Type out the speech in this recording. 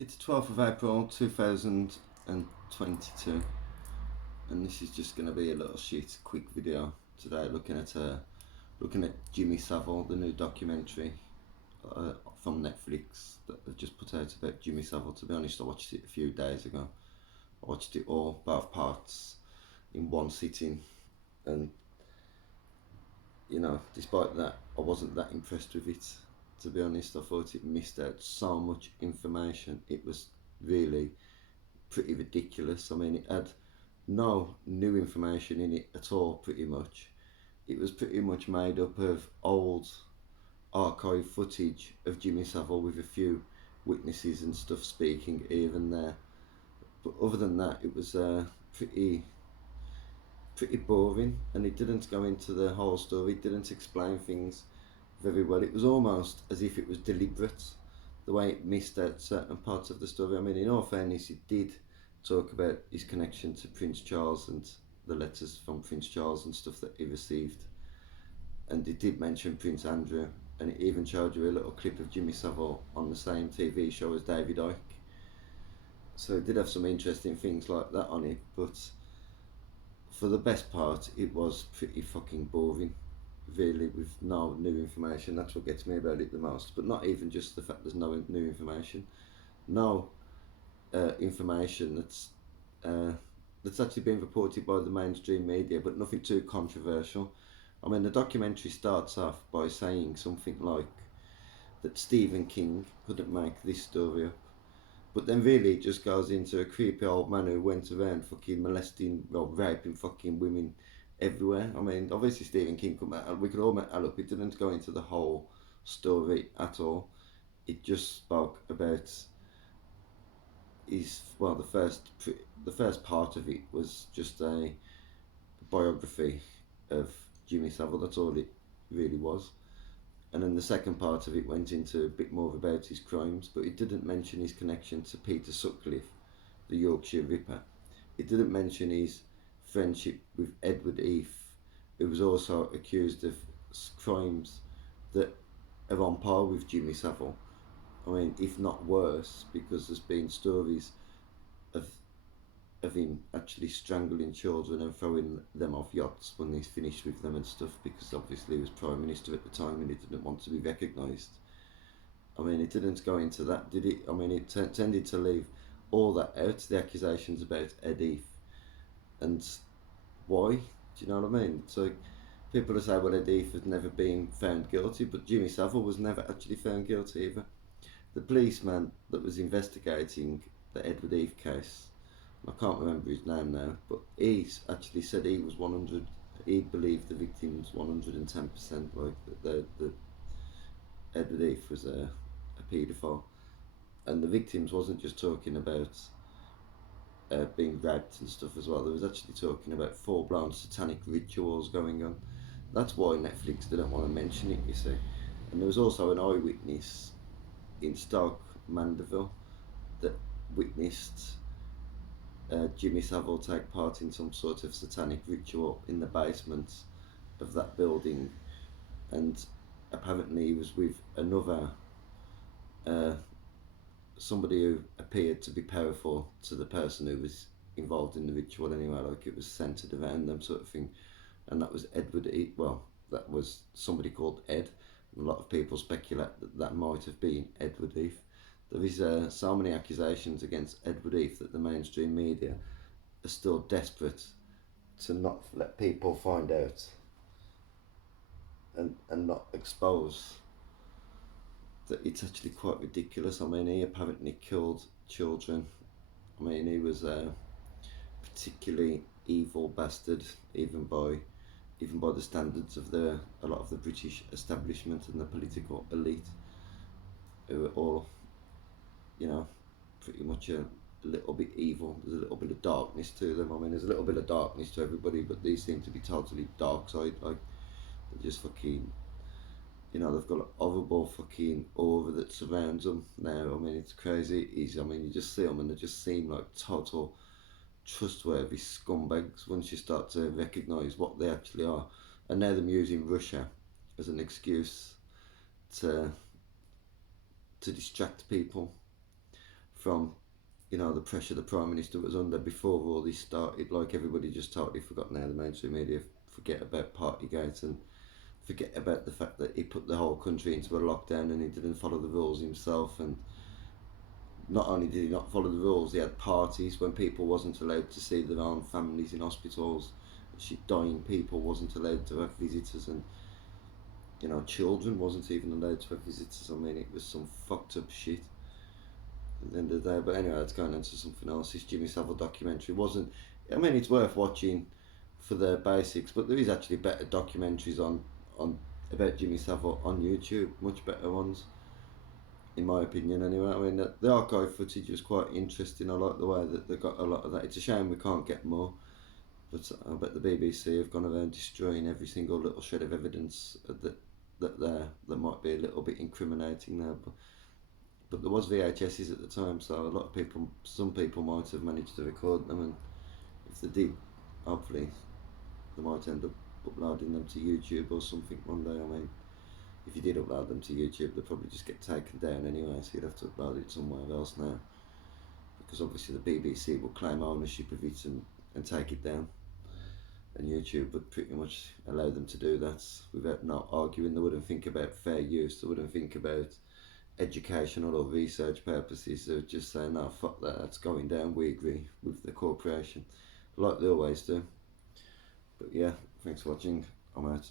It's 12th of April 2022, and this is just going to be a little shit quick video today looking at Jimmy Savile, the new documentary from Netflix that they've just put out about Jimmy Savile. To be honest, I watched it a few days ago. I watched it all, both parts, in one sitting, and despite that, I wasn't that impressed with it. To be honest, I thought it missed out so much information. It was really pretty ridiculous. I mean, it had no new information in it at all, pretty much. It was pretty much made up of old archive footage of Jimmy Savile with a few witnesses and stuff speaking here and there. But other than that, it was pretty boring, and it didn't go into the whole story. It didn't explain things very well. It was almost as if it was deliberate, the way it missed out certain parts of the story. I mean, in all fairness, it did talk about his connection to Prince Charles and the letters from Prince Charles and stuff that he received. And it did mention Prince Andrew, and it even showed you a little clip of Jimmy Savile on the same TV show as David Icke. So it did have some interesting things like that on it, but for the best part, it was pretty fucking boring, really, with no new information. That's what gets me about it the most. But not even just the fact there's no new information, no information that's actually been reported by the mainstream media, but nothing too controversial. I mean, the documentary starts off by saying something like that Stephen King couldn't make this story up. But then really it just goes into a creepy old man who went around fucking molesting, well, raping fucking women everywhere. I mean, obviously Stephen King could make, we could all make that up. It didn't go into the whole story at all. It just spoke about his, well, the first part of it was just a biography of Jimmy Savile. That's all it really was. And then the second part of it went into a bit more about his crimes, but it didn't mention his connection to Peter Sutcliffe, the Yorkshire Ripper. It didn't mention his friendship with Edward Heath, who was also accused of crimes that are on par with Jimmy Savile. I mean, if not worse, because there's been stories of him actually strangling children and throwing them off yachts when he's finished with them and stuff, because obviously he was Prime Minister at the time and he didn't want to be recognised. I mean, it didn't go into that, did it? I mean, it tended to leave all that out, the accusations about Eddie. And why? Do you know what I mean? So people will say, well, Eddie has never been found guilty, but Jimmy Savile was never actually found guilty either. The policeman that was investigating the Edward Heath case, I can't remember his name now, but he actually said he was 100. He believed the victims 110%, like the Edward Heath was a paedophile, and the victims wasn't just talking about being raped and stuff as well. They was actually talking about full blown satanic rituals going on. That's why Netflix didn't want to mention it, you see. And there was also an eyewitness in Stoke Mandeville that witnessed Jimmy Savile take part in some sort of satanic ritual in the basement of that building, and apparently he was with another uh, somebody who appeared to be powerful to the person who was involved in the ritual anyway, like it was centered around them sort of thing, and that was Edward E. Well, that was somebody called Ed. A lot of people speculate that that might have been Edward Heath. There is so many accusations against Edward Heath that the mainstream media are still desperate to not let people find out and not expose that it's actually quite ridiculous. I mean, he apparently killed children. I mean, he was a particularly evil bastard, even by the standards of a lot of the British establishment and the political elite, who were all, you know, pretty much a little bit evil. There's a little bit of darkness to them. I mean, there's a little bit of darkness to everybody, but these seem to be totally dark side. Like, they're just fucking, they've got a horrible fucking aura that surrounds them now. I mean, it's crazy. I mean, you just see them and they just seem like total trustworthy scumbags once you start to recognise what they actually are. And now they're using Russia as an excuse to distract people from, you know, the pressure the Prime Minister was under before all this started. Like, everybody just totally forgot now, the mainstream media forget about Partygate and forget about the fact that he put the whole country into a lockdown and he didn't follow the rules himself. And not only did he not follow the rules, he had parties when people wasn't allowed to see their own families in hospitals. Dying people wasn't allowed to have visitors, and, you know, children wasn't even allowed to have visitors. I mean, it was some fucked up shit at the end of the day. But anyway, that's going into something else. This Jimmy Savile documentary wasn't. I mean, it's worth watching for the basics, but there is actually better documentaries on about Jimmy Savile on YouTube, much better ones, in my opinion. Anyway, I mean, the archive footage was quite interesting. I like the way that they got a lot of that. It's a shame we can't get more, but I bet the BBC have gone around destroying every single little shred of evidence that might be a little bit incriminating now. But there was VHSs at the time, so a lot of people, some people might have managed to record them, and if they did, hopefully they might end up uploading them to YouTube or something one day. I mean, if you did upload them to YouTube, they'd probably just get taken down anyway, so you'd have to upload it somewhere else now, because obviously the BBC will claim ownership of it and take it down, and YouTube would pretty much allow them to do that without not arguing. They wouldn't think about fair use, they wouldn't think about educational or research purposes. They would just say, no, fuck that, that's going down, we agree with the corporation, like they always do. But yeah, thanks for watching, I'm out.